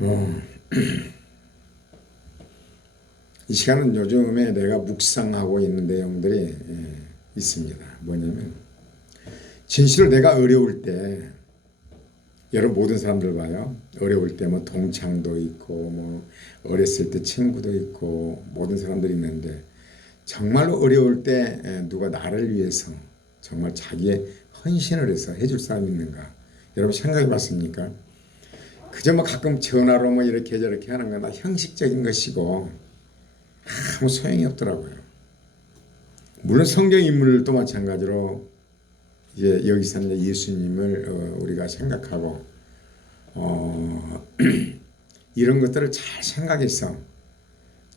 어, 이 시간은 요즘에 내가 묵상하고 있는 내용들이 있습니다. 뭐냐면 진실로 내가 어려울 때 여러분 모든 사람들 봐요. 어려울 때 뭐 동창도 있고 뭐 어렸을 때 친구도 있고 모든 사람들이 있는데 정말로 어려울 때 누가 나를 위해서 정말 자기의 헌신을 해서 해줄 사람이 있는가? 여러분 생각해 봤습니까? 그저 뭐 가끔 전화로 뭐 이렇게 저렇게 하는 건 다 형식적인 것이고 아무 소용이 없더라고요. 물론 성경 인물도 마찬가지로 이제 여기서 이제 예수님을 우리가 생각하고 이런 것들을 잘 생각해서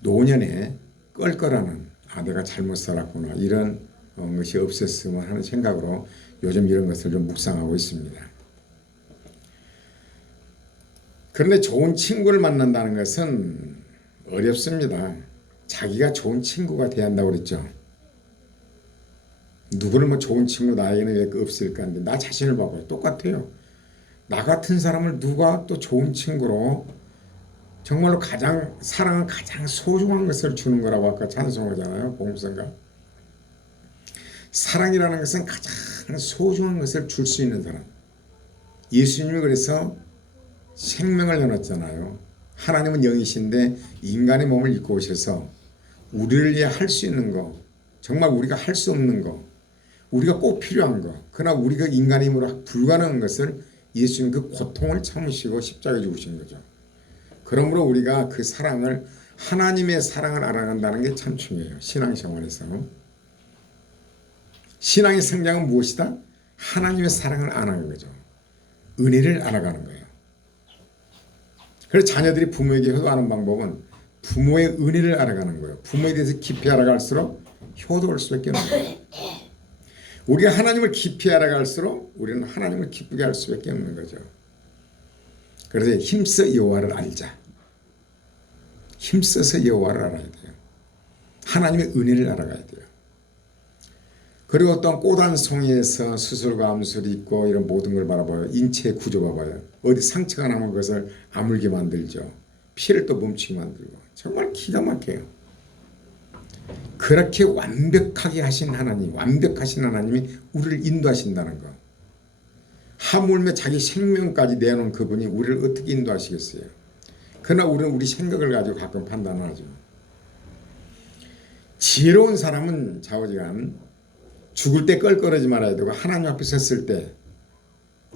노년에 껄껄하는 내가 잘못 살았구나 이런 것이 없었으면 하는 생각으로 요즘 이런 것을 좀 묵상하고 있습니다. 그런데 좋은 친구를 만난다는 것은 어렵습니다. 자기가 좋은 친구가 돼야 한다고 그랬죠. 누구를 뭐 좋은 친구 나에게는 왜 없을까 하는데 나 자신을 봐봐요. 똑같아요. 나 같은 사람을 누가 또 좋은 친구로 정말로 가장 사랑은 가장 소중한 것을 주는 거라고 아까 찬송하잖아요. 봉성가. 사랑이라는 것은 가장 소중한 것을 줄 수 있는 사람. 예수님이 그래서 생명을 내놨잖아요. 하나님은 영이신데 인간의 몸을 입고 오셔서 우리를 위해 할 수 있는 거, 정말 우리가 할 수 없는 거, 우리가 꼭 필요한 거, 그러나 우리가 인간의 힘으로 불가능한 것을 예수님 그 고통을 참으시고 십자가에 죽으신 거죠. 그러므로 우리가 그 사랑을 하나님의 사랑을 알아간다는 게 참 중요해요. 신앙생활에서. 신앙의 성장은 무엇이다? 하나님의 사랑을 알아가는 거죠. 은혜를 알아가는 거예요. 그래서 자녀들이 부모에게 효도하는 방법은 부모의 은혜를 알아가는 거예요. 부모에 대해서 깊이 알아갈수록 효도할 수밖에 없는 거예요. 우리가 하나님을 깊이 알아갈수록 우리는 하나님을 기쁘게 할 수밖에 없는 거죠. 그래서 힘써 여호와를 알자. 힘써서 여호와를 알아야 돼요. 하나님의 은혜를 알아가야 돼요. 그리고 어떤 꽃 한 송이에서 수술과 암술이 있고 이런 모든 걸 바라봐요. 인체의 구조 봐봐요. 어디 상처가 나면 그것을 아물게 만들죠. 피를 또 멈추게 만들고. 정말 기가 막혀요. 그렇게 완벽하게 하신 하나님, 완벽하신 하나님이 우리를 인도하신다는 거. 하물며 자기 생명까지 내놓은 그분이 우리를 어떻게 인도하시겠어요? 그러나 우리는 우리 생각을 가지고 가끔 판단을 하죠. 지혜로운 사람은 좌우지간 죽을 때 껄끄러지 말아야 되고 하나님 앞에 섰을 때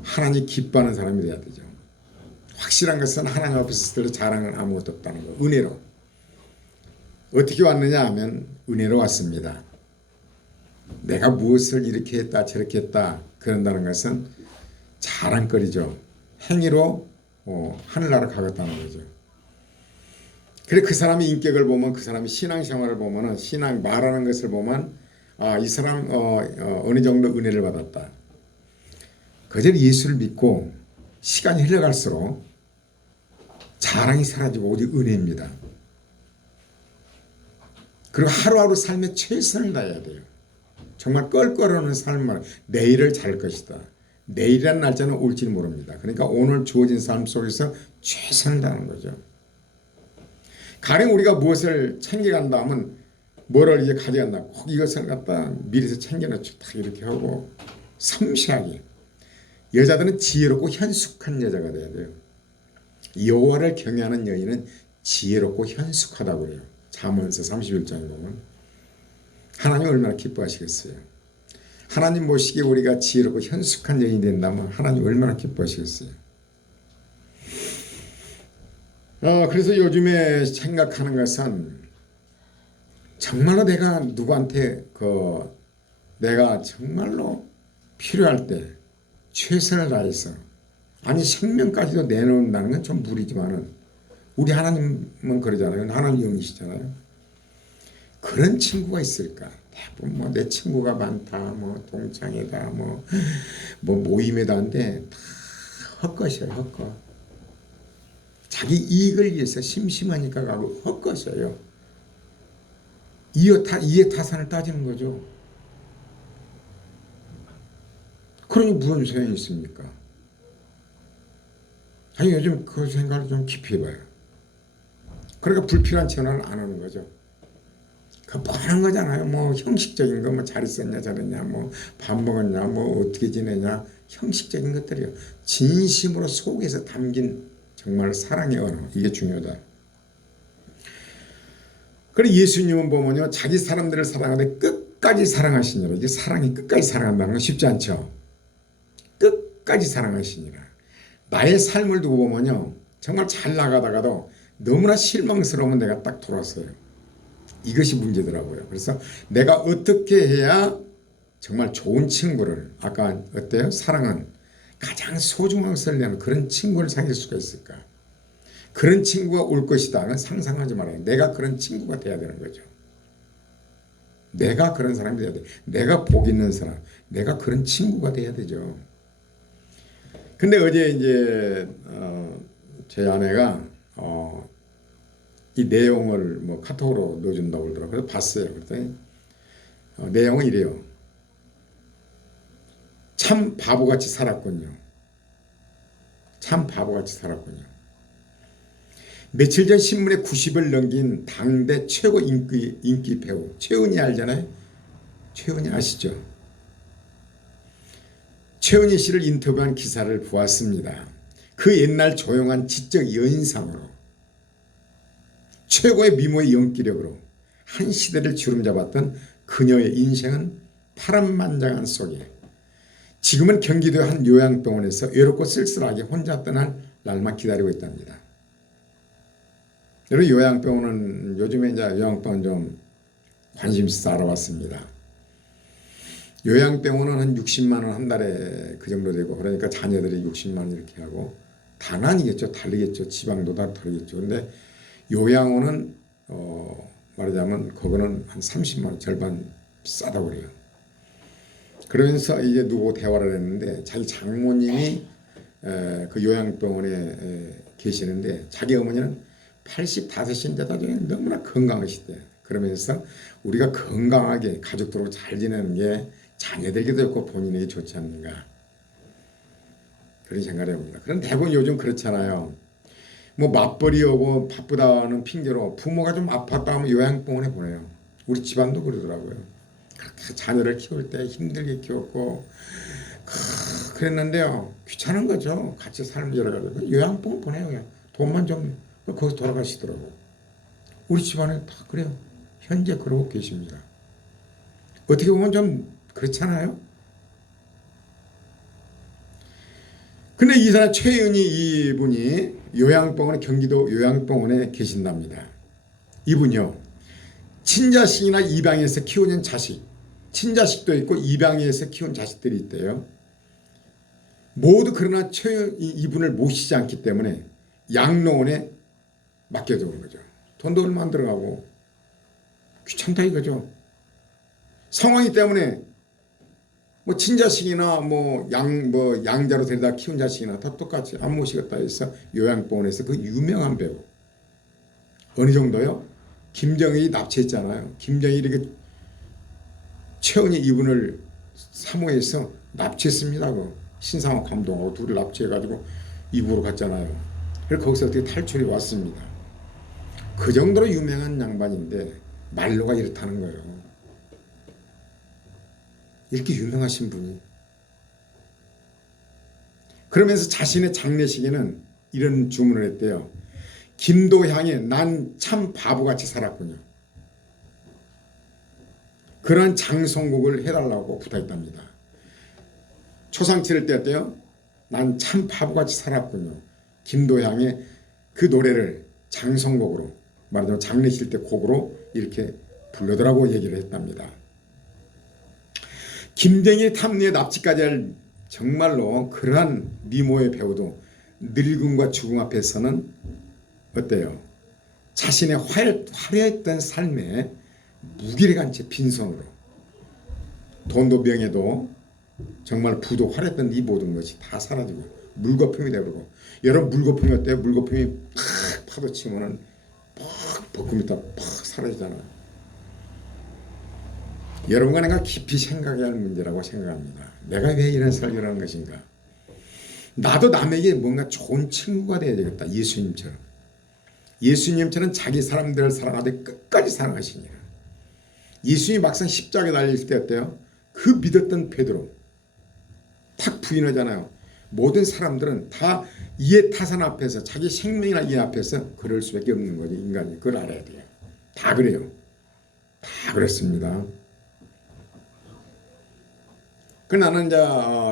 하나님 기뻐하는 사람이 돼야 되죠. 확실한 것은 하나님 앞에 섰을 때 자랑은 아무것도 없다는 거. 은혜로. 어떻게 왔느냐 하면 은혜로 왔습니다. 내가 무엇을 이렇게 했다 저렇게 했다 그런다는 것은 자랑거리죠. 행위로 하늘나라 가겠다는 거죠. 그래 그 사람의 인격을 보면 그 사람의 신앙생활을 보면 신앙 말하는 것을 보면 이 사람 어느 정도 은혜를 받았다. 그저 예수를 믿고 시간이 흘러갈수록 자랑이 사라지고 오직 은혜입니다. 그리고 하루하루 삶에 최선을 다해야 돼요. 정말 껄껄하는 삶을 내일을 잘 것이다. 내일이라는 날짜는 올지는 모릅니다. 그러니까 오늘 주어진 삶 속에서 최선을 다하는 거죠. 가령 우리가 무엇을 챙겨간다 하면 뭐를 이제 가져간다. 꼭 이것을 갖다 미리서 챙겨놓죠. 딱 이렇게 하고 섬세하게. 여자들은 지혜롭고 현숙한 여자가 돼야 돼요. 여호와를 경외하는 여인은 지혜롭고 현숙하다고 그래요. 잠언서 31장에 보면 하나님 얼마나 기뻐하시겠어요. 하나님 모시기에 우리가 지혜롭고 현숙한 여인이 된다면 하나님 얼마나 기뻐하시겠어요. 그래서 요즘에 생각하는 것은 정말로 내가 누구한테 내가 정말로 필요할 때 최선을 다해서 아니 생명까지도 내놓는다는 건 좀 무리지만은 우리 하나님은 그러잖아요. 하나님 영이시잖아요. 그런 친구가 있을까? 대부분 뭐 내 친구가 많다, 뭐 동창회다, 뭐 모임에다 한데 다 헛것이에요, 헛것. 자기 이익을 위해서 심심하니까 가고 헛것이에요. 이해타산을 따지는 거죠. 그러니 무슨 소용이 있습니까? 아니 요즘 그 생각을 좀 깊이 해봐요. 그러니까 불필요한 전화를 안 하는 거죠. 그 뻔한 거잖아요. 뭐 형식적인 거 뭐 잘 있었냐 잘했냐 뭐 밥 먹었냐 뭐 어떻게 지내냐 형식적인 것들이요. 진심으로 속에서 담긴 정말 사랑의 언어 이게 중요하다. 그래 예수님은 보면요 자기 사람들을 사랑하되 끝까지 사랑하시니라. 이게 사랑이 끝까지 사랑한다는 건 쉽지 않죠. 끝까지 사랑하시니라. 나의 삶을 두고 보면요 정말 잘 나가다가도 너무나 실망스러우면 내가 딱 돌아서요. 이것이 문제더라고요. 그래서 내가 어떻게 해야 정말 좋은 친구를 아까 어때요? 사랑은 가장 소중한 것을 내는 그런 친구를 사귈 수가 있을까? 그런 친구가 올 것이다. 상상하지 말아요. 내가 그런 친구가 돼야 되는 거죠. 내가 그런 사람이 돼야 돼. 내가 복 있는 사람. 내가 그런 친구가 돼야 되죠. 근데 어제 이제 제 아내가 이 내용을 뭐 카톡으로 넣어준다고 그러더라고요. 그래서 봤어요. 그랬더니 내용은 이래요. 참 바보같이 살았군요. 참 바보같이 살았군요. 며칠 전 신문에 90을 넘긴 당대 최고 인기 배우 최은희 알잖아요. 최은희 아시죠? 최은희 씨를 인터뷰한 기사를 보았습니다. 그 옛날 조용한 지적 여인상으로 최고의 미모의 연기력으로 한 시대를 주름잡았던 그녀의 인생은 파란만장한 속에 지금은 경기도의 한 요양병원에서 외롭고 쓸쓸하게 혼자 떠날 날만 기다리고 있답니다. 여러분 요양병원은 요즘에 이제 요양병원 좀 관심 있어서 알아봤습니다. 요양병원은 한 60만 원 한 달에 그 정도 되고 그러니까 자녀들이 60만 원 이렇게 하고 단안이겠죠. 다르겠죠. 지방도 다 다르겠죠. 근데 요양원은 말하자면 그거는 한 30만 원 절반 싸다고 그래요. 그러면서 이제 누구 대화를 했는데 자기 장모님이 그 요양병원에 계시는데 자기 어머니는 85인데도 너무나 건강하시대. 그러면서 우리가 건강하게 가족들하고 잘 지내는 게 자녀들에게도 좋고 본인에게 좋지 않는가 그런 생각을 해봅니다. 그런데 대부분 요즘 그렇잖아요. 뭐 맞벌이 오고 바쁘다는 핑계로 부모가 좀 아팠다 하면 요양병원에 보내요. 우리 집안도 그러더라고요. 그렇게 자녀를 키울 때 힘들게 키웠고 그랬는데요. 귀찮은 거죠. 같이 삶을 열어가지고 요양병원 보내요. 돈만 좀 거기서 돌아가시더라고. 우리 집안에 다 그래요. 현재 그러고 계십니다. 어떻게 보면 좀 그렇잖아요. 근데 이 사람 최은희 이분이 요양병원에 경기도 요양병원에 계신답니다. 이분요. 친자식이나 입양해서 키우는 자식, 친자식도 있고 입양해서 키운 자식들이 있대요. 모두 그러나 이분을 모시지 않기 때문에 양로원에 맡겨두는 거죠. 돈도 얼마 안 들어가고 귀찮다 이거죠. 상황이 때문에 뭐 친자식이나 뭐 양자로 데려다 키운 자식이나 다 똑같이 안 모시겠다 해서 요양병원에서 그 유명한 배우 어느 정도요? 김정일이 납치했잖아요. 김정일이 그 최은희 이분을 사모해서 납치했습니다. 그 신상호 감독하고 둘을 납치해가지고 이북으로 갔잖아요. 그래서 거기서 어떻게 탈출이 왔습니다. 그 정도로 유명한 양반인데 말로가 이렇다는 거예요. 이렇게 유명하신 분이. 그러면서 자신의 장례식에는 이런 주문을 했대요. 김도향에 난 참 바보같이 살았군요. 그런 장송곡을 해달라고 부탁했답니다. 초상 치를 때 어때요? 난 참 바보같이 살았군요. 김도향의 그 노래를 장송곡으로 말하자면 장례식 때 곡으로 이렇게 불러더라고 얘기를 했답니다. 김정일 탐리의 납치까지 할 정말로 그러한 미모의 배우도 늙음과 죽음 앞에서는 어때요? 자신의 화려했던 삶에 무기를 간 채 빈손으로 돈도 명예도 정말 부도 화려했던 이 모든 것이 다 사라지고 물거품이 되버리고 여러분 물거품이 어때요? 물거품이 팍 파도 치면은 팍 볶음이 다 팍 사라지잖아요. 여러분과 내가 깊이 생각해야 할 문제라고 생각합니다. 내가 왜 이런 살기를 하는 것인가? 나도 남에게 뭔가 좋은 친구가 돼야 되겠다. 예수님처럼. 예수님처럼 자기 사람들을 사랑하되 끝까지 사랑하시니라. 예수님이 막상 십자가에 달릴 때 어때요? 그 믿었던 베드로 탁 부인하잖아요. 모든 사람들은 다 이해 타산 앞에서 자기 생명이나 이해 앞에서 그럴 수밖에 없는 거죠. 인간이 그걸 알아야 돼요. 다 그래요. 다 그렇습니다. 그 나는 이제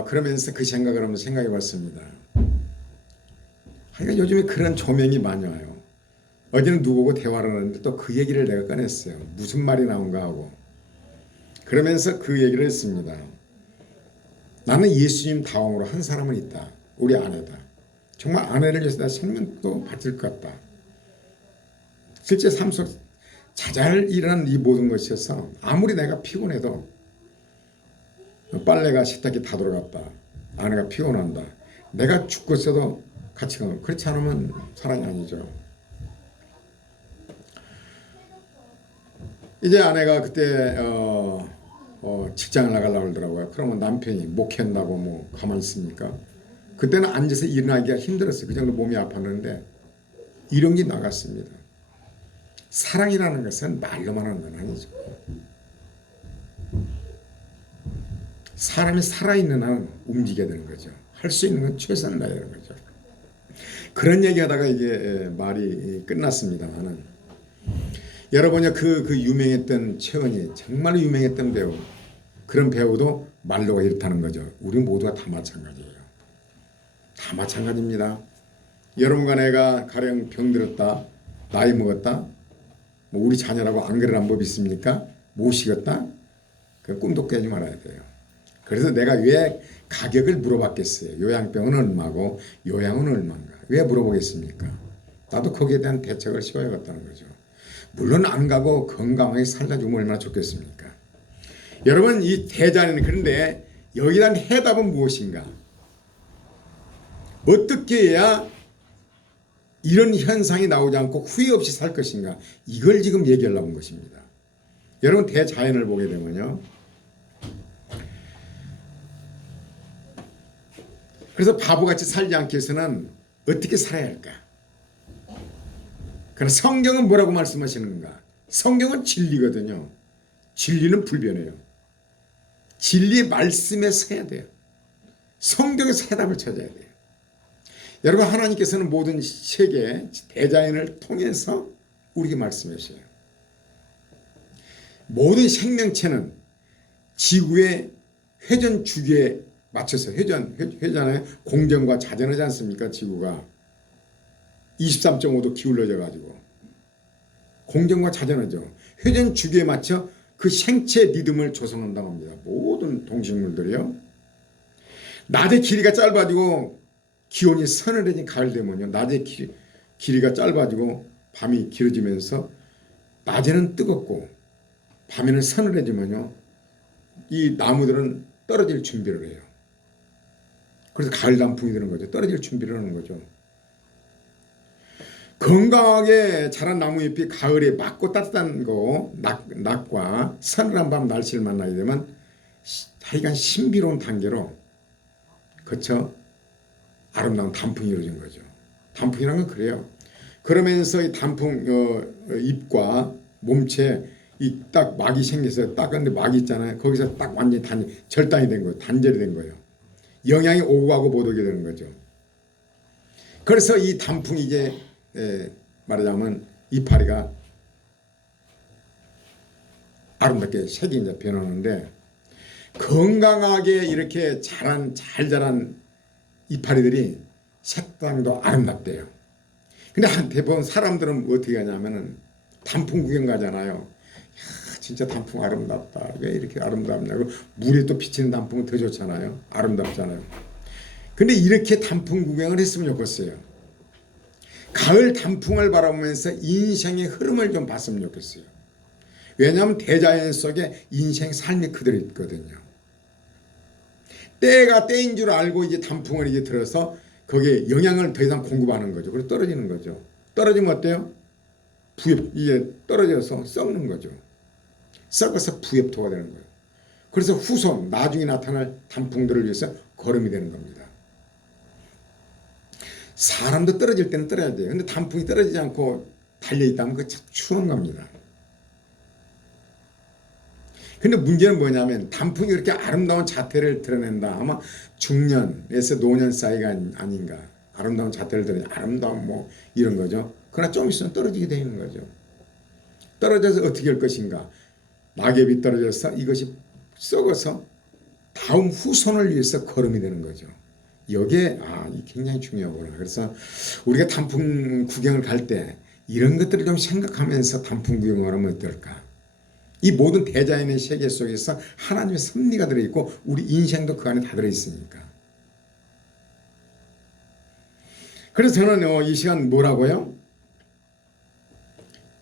그러면서 그 생각을 한번 생각해 봤습니다. 그러니까 요즘에 그런 조명이 많이 와요. 어제는 누구하고 대화를 하는데 또 그 얘기를 내가 꺼냈어요. 무슨 말이 나온가 하고. 그러면서 그 얘기를 했습니다. 나는 예수님 다음으로 한 사람은 있다. 우리 아내다. 정말 아내를 위해서 나 생명도 바칠 것 같다. 실제 삶 속 자잘 일어난 이 모든 것이어서 아무리 내가 피곤해도 빨래가 세탁기 다 들어갔다. 아내가 피곤한다. 내가 죽고 있어도 같이 가면 그렇지 않으면 사랑이 아니죠. 이제 아내가 그때 직장을 나가려고 그러더라고요. 그러면 남편이 목회한다고 뭐 가만히 있습니까? 그때는 앉아서 일어나기가 힘들었어요. 그 정도 몸이 아팠는데 이런 게 나갔습니다. 사랑이라는 것은 말로만 하는 건 아니죠. 사람이 살아있는 한은 움직여야 되는 거죠. 할 수 있는 건 최선을 다해야 되는 거죠. 그런 얘기하다가 이게 말이 끝났습니다만은 여러분이 그 유명했던 최은희 정말 유명했던 배우 그런 배우도 말로가 이렇다는 거죠. 우리 모두가 다 마찬가지예요. 다 마찬가지입니다. 여러분과 내가 가령 병들었다 나이 먹었다 뭐 우리 자녀라고 안 그러란 법 있습니까? 모시겠다 그 꿈도 깨지 말아야 돼요. 그래서 내가 왜 가격을 물어봤겠어요. 요양병은 얼마고 요양은 얼마인가 왜 물어보겠습니까? 나도 거기에 대한 대책을 세워야겠다는 거죠. 물론 안 가고 건강하게 살다 죽으면 얼마나 좋겠습니까? 여러분 이 대자는 그런데 여기에 대한 해답은 무엇인가? 어떻게 해야 이런 현상이 나오지 않고 후회 없이 살 것인가? 이걸 지금 얘기하려고 한 것입니다. 여러분 대자연을 보게 되면요. 그래서 바보같이 살지 않기 위해서는 어떻게 살아야 할까? 그러나 성경은 뭐라고 말씀하시는가? 성경은 진리거든요. 진리는 불변해요. 진리의 말씀에 서야 돼요. 성경에서 해답을 찾아야 돼요. 여러분 하나님께서는 모든 세계 대자연을 통해서 우리에게 말씀하셔요. 모든 생명체는 지구의 회전 주기에 맞춰서 회전에 공전과 자전하지 않습니까? 지구가 23.5도 기울어져 가지고 공전과 자전하죠. 회전 주기에 맞춰 그 생체 리듬을 조성한다고 합니다. 모든 동식물들이요. 낮의 길이가 짧아지고 기온이 서늘해진 가을 되면요. 낮의 길이가 짧아지고 밤이 길어지면서 낮에는 뜨겁고 밤에는 서늘해지면요. 이 나무들은 떨어질 준비를 해요. 그래서 가을 단풍이 되는 거죠. 떨어질 준비를 하는 거죠. 건강하게 자란 나무잎이 가을에 맑고 따뜻한 거 낮과 서늘한 밤 날씨를 만나게 되면 하여간 신비로운 단계로 거쳐 아름다운 단풍이 이루어진 거죠. 단풍이라는 건 그래요. 그러면서 이 단풍 잎과 몸체 이 딱 막이 생겨서 딱 근데 막이 있잖아요. 거기서 딱 완전히 절단이 된 거예요. 단절이 된 거예요. 영양이 오고 가고 못 오게 되는 거죠. 그래서 이 단풍이 이제 말하자면 이파리가 아름답게 색이 이제 변하는데 건강하게 이렇게 잘 자란 이파리들이 색상도 아름답대요. 근데 대부분 사람들은 어떻게 하냐면은 단풍 구경 가잖아요. 야, 진짜 단풍 아름답다. 왜 이렇게 아름답냐고. 물에 또 비치는 단풍은 더 좋잖아요. 아름답잖아요. 근데 이렇게 단풍 구경을 했으면 좋겠어요. 가을 단풍을 바라보면서 인생의 흐름을 좀 봤으면 좋겠어요. 왜냐하면 대자연 속에 인생 삶이 그대로 있거든요. 때가 때인 줄 알고 이제 단풍을 이제 들어서 거기에 영양을 더 이상 공급하는 거죠. 그래서 떨어지는 거죠. 떨어지면 어때요? 이게 떨어져서 썩는 거죠. 썩어서 부엽토가 되는 거예요. 그래서 후손 나중에 나타날 단풍들을 위해서 거름이 되는 겁니다. 사람도 떨어질 때는 떨어야 돼요. 근데 단풍이 떨어지지 않고 달려있다면 그거 참 추운 겁니다. 근데 문제는 뭐냐면 단풍이 그렇게 아름다운 자태를 드러낸다. 아마 중년에서 노년 사이가 아닌가. 아름다운 자태를 드러내 아름다운 뭐 이런 거죠. 그러나 좀 있으면 떨어지게 되는 거죠. 떨어져서 어떻게 할 것인가. 낙엽이 떨어져서 이것이 썩어서 다음 후손을 위해서 거름이 되는 거죠. 이게 굉장히 중요하구나. 그래서 우리가 단풍 구경을 갈 때 이런 것들을 좀 생각하면서 단풍 구경을 하면 어떨까. 이 모든 대자연의 세계 속에서 하나님의 섭리가 들어있고 우리 인생도 그 안에 다 들어있으니까. 그래서 저는 이 시간 뭐라고요?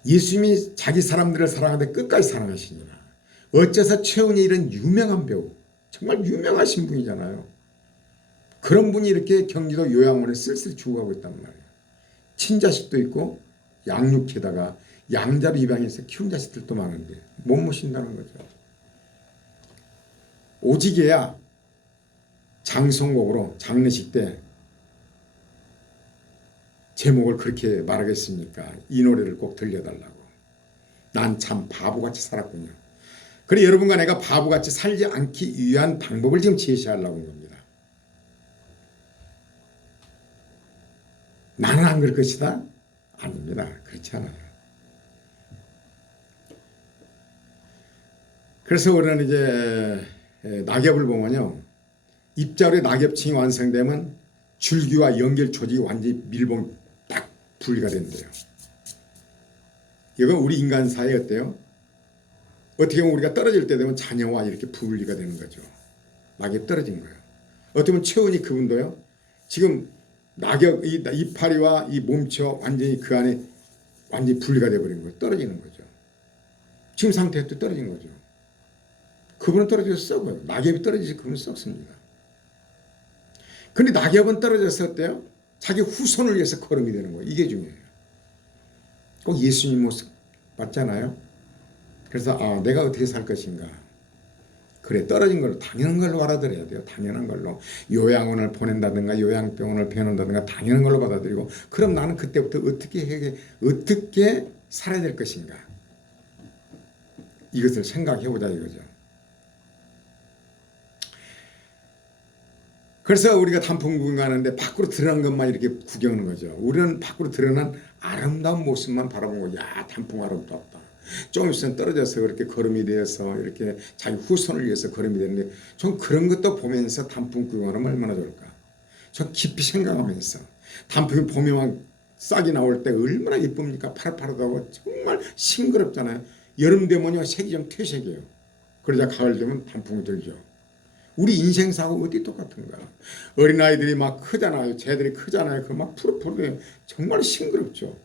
예수님이 자기 사람들을 사랑하되 끝까지 사랑하시니라. 어째서 최은희 이런 유명한 배우, 정말 유명하신 분이잖아요. 그런 분이 이렇게 경기도 요양원에 쓸쓸히 죽어가고 있단 말이에요. 친자식도 있고 양육해다가 양자로 입양해서 키운 자식들도 많은데 못 모신다는 거죠. 오직에야 장성곡으로 장례식 때 제목을 그렇게 말하겠습니까? 이 노래를 꼭 들려달라고. 난 참 바보같이 살았군요. 그래 여러분과 내가 바보같이 살지 않기 위한 방법을 지금 제시하려고 한 겁니다. 나는 안 그럴 것이다? 아닙니다. 그렇지 않아요. 그래서 우리는 이제 낙엽을 보면요. 입자로의 낙엽층이 완성되면 줄기와 연결 조직이 완전히 밀봉 딱 분리가 된대요. 이건 우리 인간 사이에 어때요? 어떻게 보면 우리가 떨어질 때 되면 자녀와 이렇게 분리가 되는 거죠. 낙엽 떨어진 거예요. 어떻게 보면 최은희 그분도요. 지금 낙엽 이 이파리와 이 몸체 완전히 그 안에 완전히 분리가 돼버린 거예요. 떨어지는 거죠. 지금 상태에 또 떨어진 거죠. 그분은 떨어져서 썩어요. 낙엽이 떨어지지 그분은 썩습니다. 근데 낙엽은 떨어졌을 때요. 자기 후손을 위해서 거름이 되는 거예요. 이게 중요해요. 꼭 예수님 모습 봤잖아요. 그래서 내가 어떻게 살 것인가. 그래 떨어진 걸로 당연한 걸로 알아들어야 돼요. 당연한 걸로. 요양원을 보낸다든가 요양병원을 배운다든가 당연한 걸로 받아들이고 그럼 나는 그때부터 어떻게 살아야 될 것인가. 이것을 생각해보자 이거죠. 그래서 우리가 단풍 구경하는데 밖으로 드러난 것만 이렇게 구경하는 거죠. 우리는 밖으로 드러난 아름다운 모습만 바라보고 야 단풍 아름답다. 조금 있으면 떨어져서 그렇게 거름이 되어서 이렇게 자기 후손을 위해서 거름이 되는데 전 그런 것도 보면서 단풍 구경하면 얼마나 좋을까. 전 깊이 생각하면서 단풍이 봄에만 싹이 나올 때 얼마나 예쁩니까. 파릇파릇하고 정말 싱그럽잖아요. 여름 되면요 색이 좀 퇴색이에요. 그러자 가을 되면 단풍이 들죠. 우리 인생사하고 어디 똑같은가. 어린아이들이 막 크잖아요. 쟤들이 크잖아요. 그 막 푸릇푸릇해. 정말 싱그럽죠.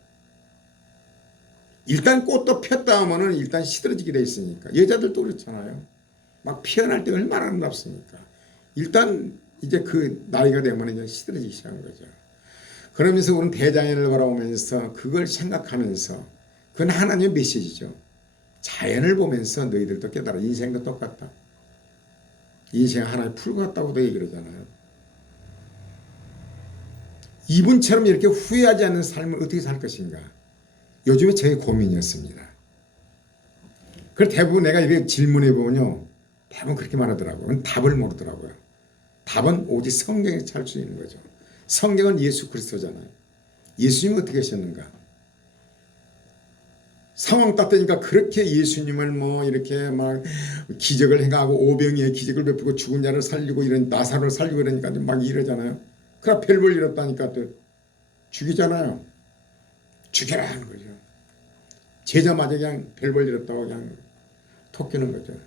일단 꽃도 폈다 하면은 일단 시들어지게 돼 있으니까. 여자들도 그렇잖아요. 막 피어날 때 얼마나 아름답습니까. 일단 이제 그 나이가 되면 이제 시들어지기 시작한 거죠. 그러면서 우리는 대자연을 바라보면서 그걸 생각하면서 그건 하나님의 메시지죠. 자연을 보면서 너희들도 깨달아. 인생도 똑같다. 인생 하나의 풀 같다고도 얘기를 하잖아요. 이분처럼 이렇게 후회하지 않는 삶을 어떻게 살 것인가. 요즘에 제 고민이었습니다. 그래서 대부분 내가 이렇게 질문해 보면요. 대부분 그렇게 말하더라고요. 답을 모르더라고요. 답은 오직 성경에 찾을 수 있는 거죠. 성경은 예수 그리스도잖아요. 예수님은 어떻게 하셨는가. 상황 따뜻하니까 그렇게 예수님을 뭐 이렇게 막 기적을 행하고 오병이의 기적을 베푸고 죽은 자를 살리고 이런 나사로를 살리고 이러니까 막 이러잖아요. 그러나 별볼 일 없다니까 또 죽이잖아요. 죽여라 하는 거죠. 제자마저 그냥 별볼 일 없다고 그냥 톡끼는 거죠.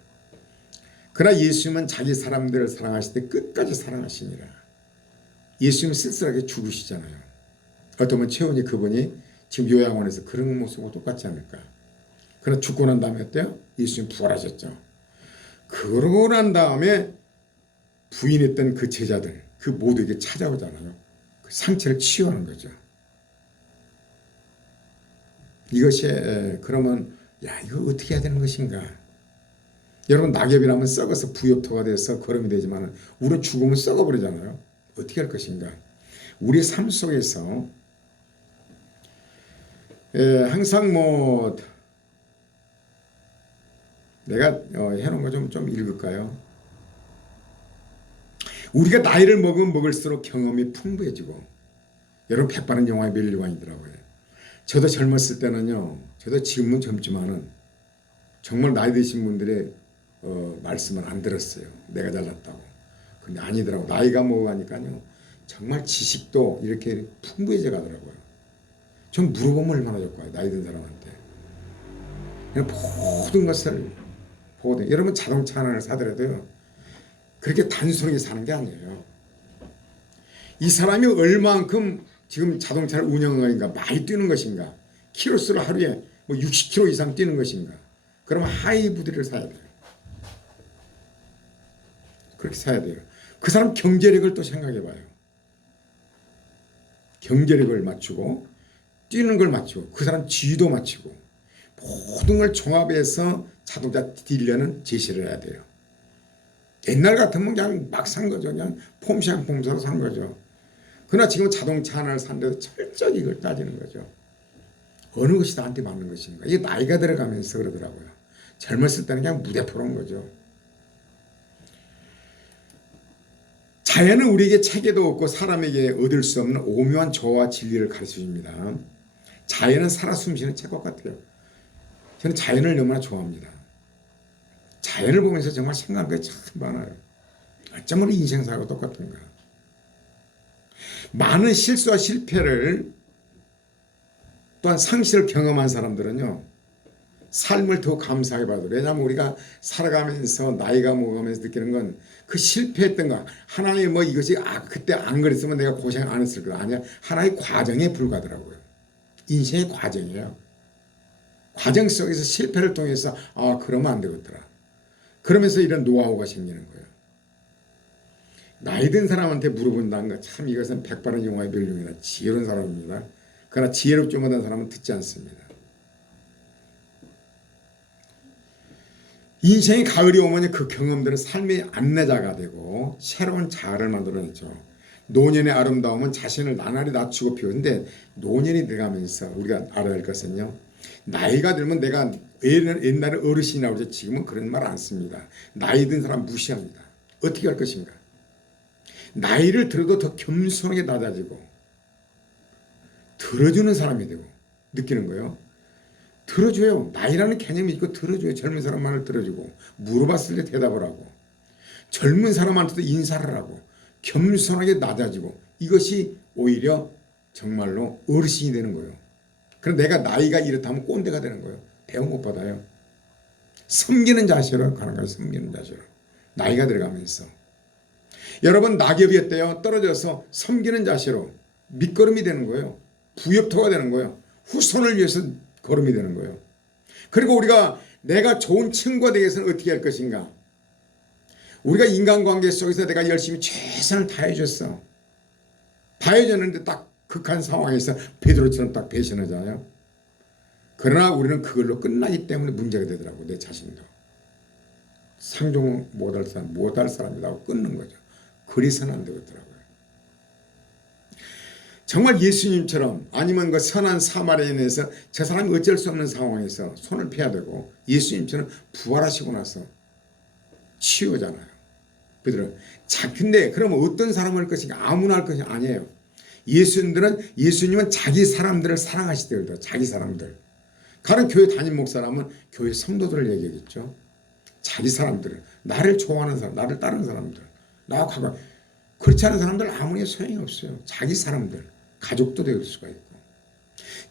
그러나 예수님은 자기 사람들을 사랑하실 때 끝까지 사랑하시니라. 예수님은 쓸쓸하게 죽으시잖아요. 어쩌면 최은희 그분이 지금 요양원에서 그런 모습과 똑같지 않을까. 그러나 죽고 난 다음에 어때요? 예수님 부활하셨죠. 그러고 난 다음에 부인했던 그 제자들 그 모두에게 찾아오잖아요. 그 상처를 치유하는 거죠. 이것이 그러면 야 이거 어떻게 해야 되는 것인가. 여러분 낙엽이라면 썩어서 부엽토가 돼서 거름이 되지만 우리는 죽으면 썩어버리잖아요. 어떻게 할 것인가. 우리 삶 속에서 항상 뭐 내가 해놓은 거 좀 읽을까요? 우리가 나이를 먹으면 먹을수록 경험이 풍부해지고, 여러분 백발은 영화의 멸류관이더라고요. 저도 젊었을 때는요, 저도 지금은 젊지만은 정말 나이 드신 분들의 말씀을 안 들었어요. 내가 잘났다고. 근데 아니더라고. 나이가 먹어가니까요, 정말 지식도 이렇게 풍부해져 가더라고요. 좀 물어보면 얼마나 좋을까요? 나이 든 사람한테. 그냥 모든 것을 보거든요. 여러분 자동차 하나를 사더라도요, 그렇게 단순하게 사는 게 아니에요. 이 사람이 얼만큼 지금 자동차를 운영하는가, 많이 뛰는 것인가, 키로수를 하루에 뭐 60km 이상 뛰는 것인가, 그러면 하이브리드를 사야 돼요. 그렇게 사야 돼요. 그 사람 경제력을 또 생각해 봐요. 경제력을 맞추고, 뛰는 걸 맞추고, 그 사람 지위도 맞추고, 모든 걸 종합해서 자동차 딜러는 제시를 해야 돼요. 옛날 같으면 그냥 막 산 거죠. 그냥 폼샤폼사로 산 거죠. 그러나 지금 자동차 하나를 산데도 철저히 이걸 따지는 거죠. 어느 것이 나한테 맞는 것인가. 이게 나이가 들어가면서 그러더라고요. 젊었을 때는 그냥 무대포로인 거죠. 자연은 우리에게 체계도 없고 사람에게 얻을 수 없는 오묘한 조화와 진리를 가르쳐줍니다. 자연은 살아 숨쉬는 책과 같아요. 저는 자연을 너무나 좋아합니다. 자연을 보면서 정말 생각한 게 참 많아요. 어쩌면 인생사하고 똑같은가. 많은 실수와 실패를 또한 상실을 경험한 사람들은요, 삶을 더 감사하게 받아요. 왜냐하면 우리가 살아가면서 나이가 먹으면서 느끼는 건 그 실패했던 거, 하나의 뭐 이것이 그때 안 그랬으면 내가 고생 안 했을 거 아니야. 하나의 과정에 불과하더라고요. 인생의 과정이에요. 과정 속에서 실패를 통해서 그러면 안 되겠더라. 그러면서 이런 노하우가 생기는 거예요. 나이 든 사람한테 물어본다는 거, 참 이것은 백발은 영화의 멸류관이다. 지혜로운 사람입니다. 그러나 지혜롭지 못한 사람은 듣지 않습니다. 인생의 가을이 오면 그 경험들은 삶의 안내자가 되고 새로운 자아를 만들어냈죠. 노년의 아름다움은 자신을 나날이 낮추고 피우는데, 노년이 들어가면서 우리가 알아야 할 것은요, 나이가 들면 내가 옛날에 어르신이라고 하죠. 지금은 그런 말 안 씁니다. 나이 든 사람 무시합니다. 어떻게 할 것인가? 나이를 들어도 더 겸손하게 낮아지고 들어주는 사람이 되고 느끼는 거예요. 들어줘요. 나이라는 개념이 있고 들어줘요. 젊은 사람 말을 들어주고, 물어봤을 때 대답을 하고, 젊은 사람한테도 인사를 하고, 겸손하게 낮아지고, 이것이 오히려 정말로 어르신이 되는 거예요. 그럼 내가 나이가 이렇다면 꼰대가 되는 거예요. 배운 못 받아요. 섬기는 자세로 가는 거예요. 섬기는 자세로. 나이가 들어가면서. 여러분 낙엽이 어때요? 떨어져서 섬기는 자세로 밑거름이 되는 거예요. 부엽토가 되는 거예요. 후손을 위해서 걸음이 되는 거예요. 그리고 우리가 내가 좋은 친구가 되기 위해서는 어떻게 할 것인가? 우리가 인간관계 속에서 내가 열심히 최선을 다해줬어. 다해줬는데 딱 극한 상황에서 베드로처럼 딱 배신하잖아요. 그러나 우리는 그걸로 끝나기 때문에 문제가 되더라고. 내 자신도. 상종 못할 사람이라고 끊는 거죠. 그리서는 안 되겠더라고요. 정말 예수님처럼, 아니면 그 선한 사마리아인에서 저 사람이 어쩔 수 없는 상황에서 손을 펴야 되고, 예수님처럼 부활하시고 나서 치유잖아요. 베드로. 근데 그러면 어떤 사람을 할 것인가? 아무나 할 것이 아니에요. 예수님은 자기 사람들을 사랑하시더라고요. 자기 사람들. 가령 교회 담임 목사라면 교회 성도들을 얘기하겠죠. 자기 사람들을, 나를 좋아하는 사람, 나를 따르는 사람들, 나하고 가까운, 그렇지 않은 사람들 아무리 소용이 없어요. 자기 사람들, 가족도 될 수가 있고,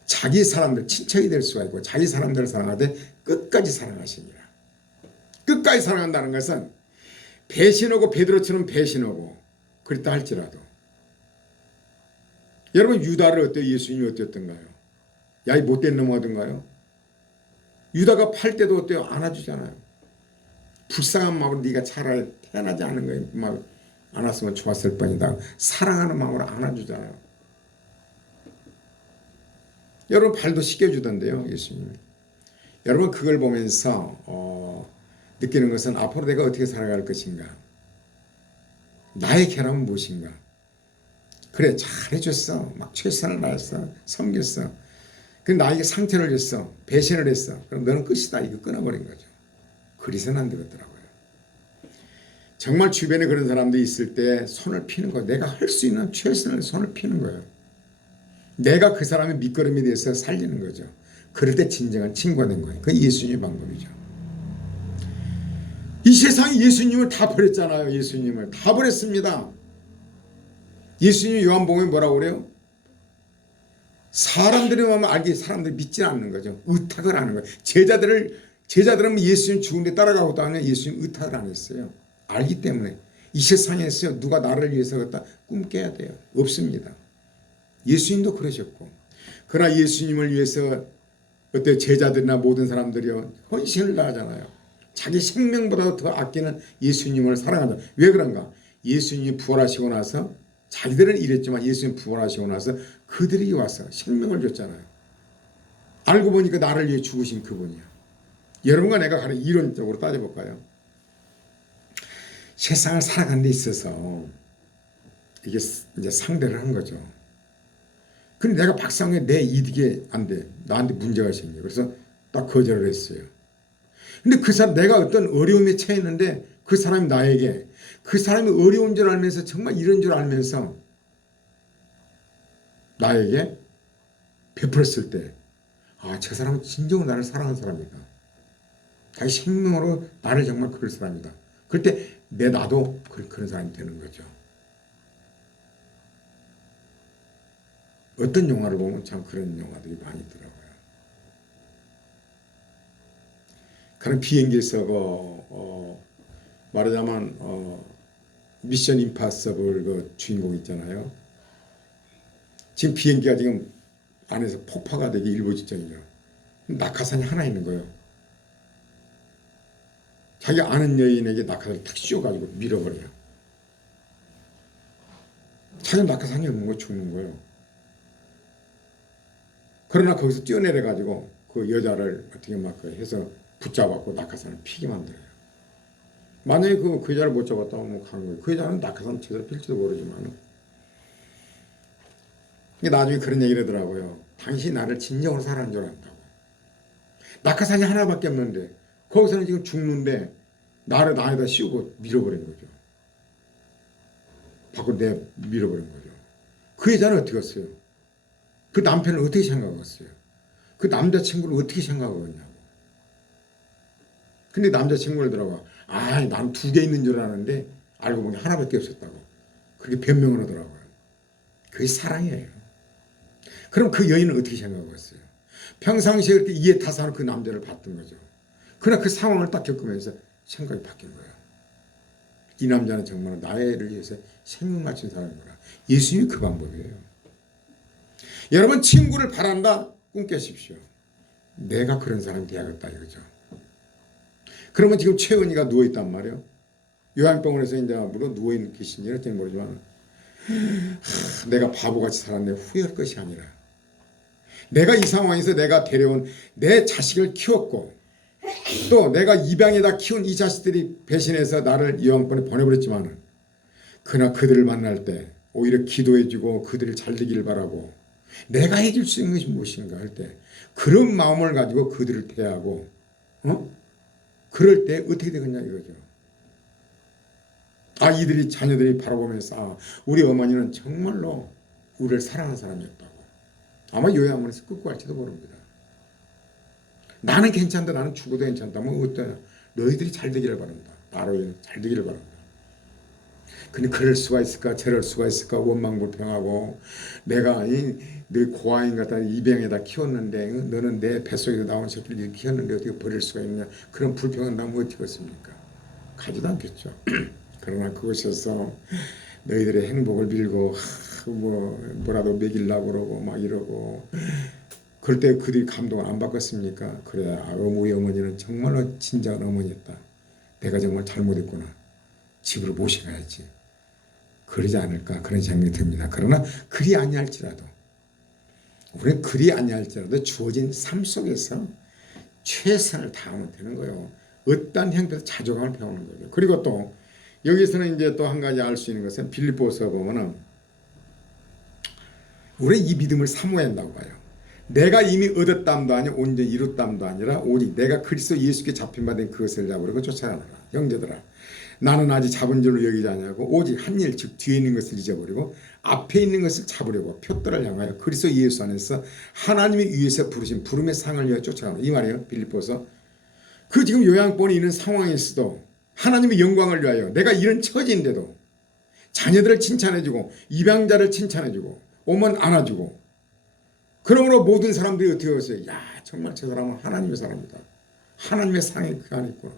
자기 사람들, 친척이 될 수가 있고, 자기 사람들을 사랑하되 끝까지 사랑하십니다. 끝까지 사랑한다는 것은 배신하고, 베드로처럼 배신하고 그랬다 할지라도, 여러분 유다를 어때요? 예수님이 어땠던가요? 야, 이 못된 놈 하던가요? 유다가 팔 때도 어때요? 안아주잖아요. 불쌍한 마음으로 네가 차라리 태어나지 않은 거예요. 막 안았으면 좋았을 뻔이다. 사랑하는 마음으로 안아주잖아요. 여러분 발도 씻겨주던데요, 예수님. 여러분 그걸 보면서 느끼는 것은 앞으로 내가 어떻게 살아갈 것인가, 나의 결함은 무엇인가, 그래 잘해줬어. 막 최선을 다했어. 섬겼어. 근데 나에게 상처를 줬어. 배신을 했어. 그럼 너는 끝이다. 이거 끊어버린 거죠. 그리서는 안 되겠더라고요. 정말 주변에 그런 사람들이 있을 때 손을 피는 거예요. 내가 할 수 있는 최선을 손을 피는 거예요. 내가 그 사람의 밑거름이 돼서 살리는 거죠. 그럴 때 진정한 친구가 된 거예요. 그게 예수님의 방법이죠. 이 세상에 예수님을 다 버렸잖아요. 예수님을 다 버렸습니다. 예수님이 요한복음에 뭐라고 그래요? 사람들이 보면 알게 사람들이 믿지 않는 거죠. 의탁을 하는 거예요. 제자들은 예수님 죽은데 따라가고도 하면 예수님 의탁을 안 했어요. 알기 때문에 이 세상에서 누가 나를 위해서 갖다 꿈꿔야 돼요. 없습니다. 예수님도 그러셨고, 그러나 예수님을 위해서 그때 제자들이나 모든 사람들이요 헌신을 다하잖아요. 자기 생명보다 더 아끼는 예수님을 사랑한다. 왜 그런가? 예수님이 부활하시고 나서 자기들은 이랬지만 예수님 부활하시고 나서 그들이 와서 생명을 줬잖아요. 알고 보니까 나를 위해 죽으신 그분이야. 여러분과 내가 가령 이론적으로 따져볼까요? 세상을 살아가는 데 있어서 이게 이제 상대를 한 거죠. 근데 내가 박상에 내 이득이 안 돼. 나한테 문제가 생겨. 그래서 딱 거절을 했어요. 근데 그 사람, 내가 어떤 어려움에 처했는데 그 사람이 나에게, 그 사람이 어려운 줄 알면서 정말 이런 줄 알면서 나에게 베풀었을 때, 아, 저 사람은 진정으로 나를 사랑하는 사람이다. 자기 생명으로 나를 정말 그럴 사람이다. 그럴 때 나도 그런 사람이 되는 거죠. 어떤 영화를 보면 참 그런 영화들이 많이 있더라고요. 그런 비행기에서 말하자면 미션 임파서블 그 주인공 있잖아요. 지금 비행기가 지금 안에서 폭파가 되기 일보 직전이죠. 낙하산이 하나 있는 거예요. 자기 아는 여인에게 낙하산을 탁 씌워가지고 밀어버려요. 자기 낙하산이 없는 거 죽는 거예요. 그러나 거기서 뛰어내려가지고 그 여자를 어떻게 막 해서 붙잡았고 낙하산을 피게 만들어요. 만약에 그 여자를 못 잡았다면 뭐 간 거예요. 그 여자는 낙하산 제대로 필지도 모르지만. 나중에 그런 얘기를 하더라고요. 당신이 나를 진정으로 사랑한 줄 안다고. 낙하산이 하나밖에 없는데 거기서는 지금 죽는데 나를 나에다 씌우고 밀어버린 거죠. 밖으로 밀어버린 거죠. 그 여자는 어떻게 했어요? 그 남편을 어떻게 생각했어요? 그 남자친구를 어떻게 생각하겠냐고. 근데 남자친구를 들어가, 아, 난 2개 있는 줄 아는데 알고 보니 하나밖에 없었다고. 그렇게 변명을 하더라고요. 그게 사랑이에요. 그럼 그 여인은 어떻게 생각했어요? 평상시에 그렇게 이해 타산을 그 남자를 봤던 거죠. 그러나 그 상황을 딱 겪으면서 생각이 바뀐 거예요. 이 남자는 정말 나를 위해서 생명 바친 사람이구나. 예수님이 그 방법이에요. 여러분, 친구를 바란다? 꿈꾸십시오. 내가 그런 사람이 되야겠다 이거죠. 그러면 지금 최은희가 누워있단 말이에요. 요양병원에서 이제 물론 누워있는 계신지 어떤지 모르지만 내가 바보같이 살았네 후회할 것이 아니라 내가 이 상황에서 내가 데려온 내 자식을 키웠고 또 내가 입양에다 키운 이 자식들이 배신해서 나를 요양병원에 보내버렸지만 그러나 그들을 만날 때 오히려 기도해주고 그들을 잘 되기를 바라고 내가 해줄 수 있는 것이 무엇인가 할 때 그런 마음을 가지고 그들을 대하고 그럴 때 어떻게 되겠냐 이거죠. 아, 이들이 자녀들이 바라보면서 아, 우리 어머니는 정말로 우리를 사랑하는 사람이었다고. 아마 요양원에서 끌고 갈지도 모릅니다. 나는 괜찮다. 나는 죽어도 괜찮다. 뭐 어때? 너희들이 잘 되기를 바란다. 나를 잘 되기를 바란다. 근데 그럴 수가 있을까? 저럴 수가 있을까? 원망불평하고 내가 너 고아인 같다 입양에다 키웠는데 너는 내 뱃속에서 나온 새끼를 키웠는데 어떻게 버릴 수가 있느냐? 그런 불평은 나면 어떻게 했습니까? 가지도 않겠죠. 그러나 그곳에서 너희들의 행복을 빌고 뭐라도 먹이려고 그러고 막 이러고 그럴 때 그들이 감동을 안 받겠습니까? 그래, 우리 어머니는 정말로 진정한 어머니였다. 내가 정말 잘못했구나. 집으로 모셔가야지. 그러지 않을까 그런 생각이 듭니다. 그러나 그리 아니할지라도 우리는 그리 아니할지라도 주어진 삶 속에서 최선을 다하면 되는 거예요. 어떠한 형태에서 자존감을 배우는 거죠. 그리고 또 여기서는 이제 또 한 가지 알 수 있는 것은 빌립보서 보면은 우리 이 믿음을 사모해야 한다고 봐요. 내가 이미 얻었담도 아니고 온전히 이뤘담도 아니라 오직 내가 그리스도 예수께 잡힌 바 된 그것을 잡으려고 쫓아가노라. 형제들아, 나는 아직 잡은 줄로 여기지 아니하고 오직 한 일 즉 뒤에 있는 것을 잊어버리고 앞에 있는 것을 잡으려고 표대를 향하여 그리스도 예수 안에서 하나님의 위에서 부르신 부름의 상을 위하여 쫓아가노라. 이 말이에요. 빌립보서. 그 지금 요양본에 있는 상황에서도 하나님의 영광을 위하여 내가 이런 처지인데도 자녀들을 칭찬해주고 입양자를 칭찬해주고 오면 안아주고, 그러므로 모든 사람들이 어떻게 하겠어요? 야, 정말 저 사람은 하나님의 사람이다. 하나님의 상이 그 안에 있구나.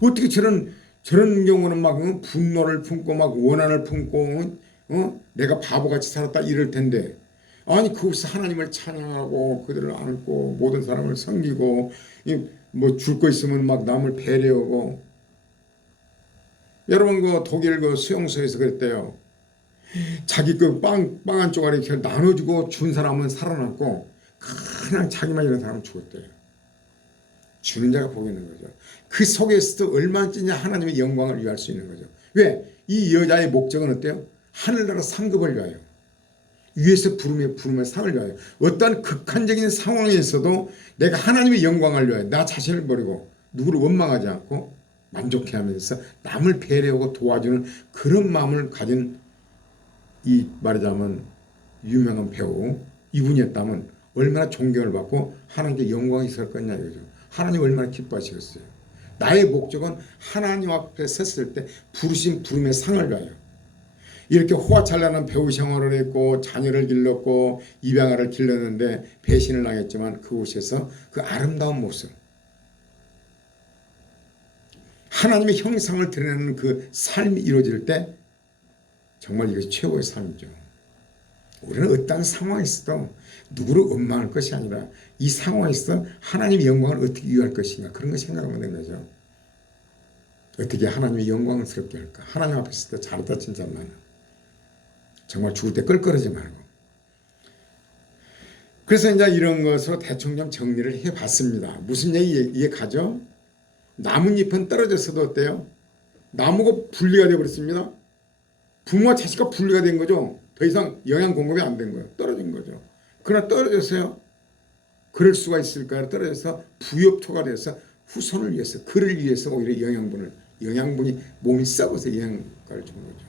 어떻게 저런 경우는 막 분노를 품고 막 원한을 품고 내가 바보같이 살았다 이럴 텐데, 아니 그것이 하나님을 찬양하고 그들을 안고 모든 사람을 섬기고 뭐 줄 거 있으면 막 남을 배려하고. 여러분 그 독일 그 수용소에서 그랬대요. 자기 그 빵 한 쪼가리 이렇게 나눠주고 준 사람은 살아남고 그냥 자기만 이런 사람은 죽었대요. 주는 자가 복이 있는 거죠. 그 속에서도 얼마나 찌냐 하나님의 영광을 위할 수 있는 거죠. 왜? 이 여자의 목적은 어때요? 하늘나라 상급을 위하여, 위에서 부름의 상을 위하여, 어떠한 극한적인 상황에서도 내가 하나님의 영광을 위하여 나 자신을 버리고 누구를 원망하지 않고 만족해하면서 남을 배려하고 도와주는 그런 마음을 가진, 이 말하자면 유명한 배우 이분이었다면 얼마나 존경을 받고 하나님께 영광이 있을 거냐 이거죠. 하나님 얼마나 기뻐하시겠어요. 나의 목적은 하나님 앞에 섰을 때 부르신 부름의 상을 위하여. 이렇게 호화찬란한 배우 생활을 했고 자녀를 길렀고 입양아를 길렀는데 배신을 당했지만 그곳에서 그 아름다운 모습, 하나님의 형상을 드러내는 그 삶이 이루어질 때 정말 이것이 최고의 삶이죠. 우리는 어떤 상황에서도 누구를 원망할 것이 아니라 이 상황에서 하나님의 영광을 어떻게 이유할 것인가, 그런 걸 생각하면 되는 거죠. 어떻게 하나님의 영광스럽게 할까. 하나님 앞에 있을 때 잘했다 칭찬만, 정말 죽을 때 껄끄러지 말고. 그래서 이제 이런 것으로 대충 좀 정리를 해봤습니다. 무슨 얘기 이해 가죠? 나뭇잎은 떨어졌어도 어때요? 나무가 분리가 되어버렸습니다. 부모와 자식과 분리가 된 거죠. 더 이상 영양 공급이 안 된 거예요. 떨어진 거죠. 그러나 떨어졌어요. 그럴 수가 있을까요? 떨어져서 부엽토가 돼서 후손을 위해서, 그를 위해서 오히려 영양분이 몸이 썩어서 영양가를 주는 거죠.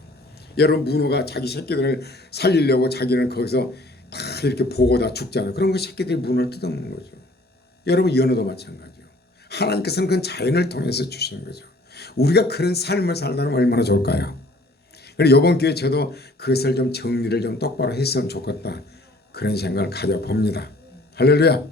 여러분 문어가 자기 새끼들을 살리려고 자기는 거기서 다 이렇게 보고 다 죽잖아요. 그런 거 새끼들이 문어를 뜯어먹는 거죠. 여러분 연어도 마찬가지예요. 하나님께서는 그 자연을 통해서 주시는 거죠. 우리가 그런 삶을 살다면 얼마나 좋을까요? 그래서 이번 기회에 저도 그것을 좀 정리를 좀 똑바로 했으면 좋겠다, 그런 생각을 가져봅니다. 할렐루야.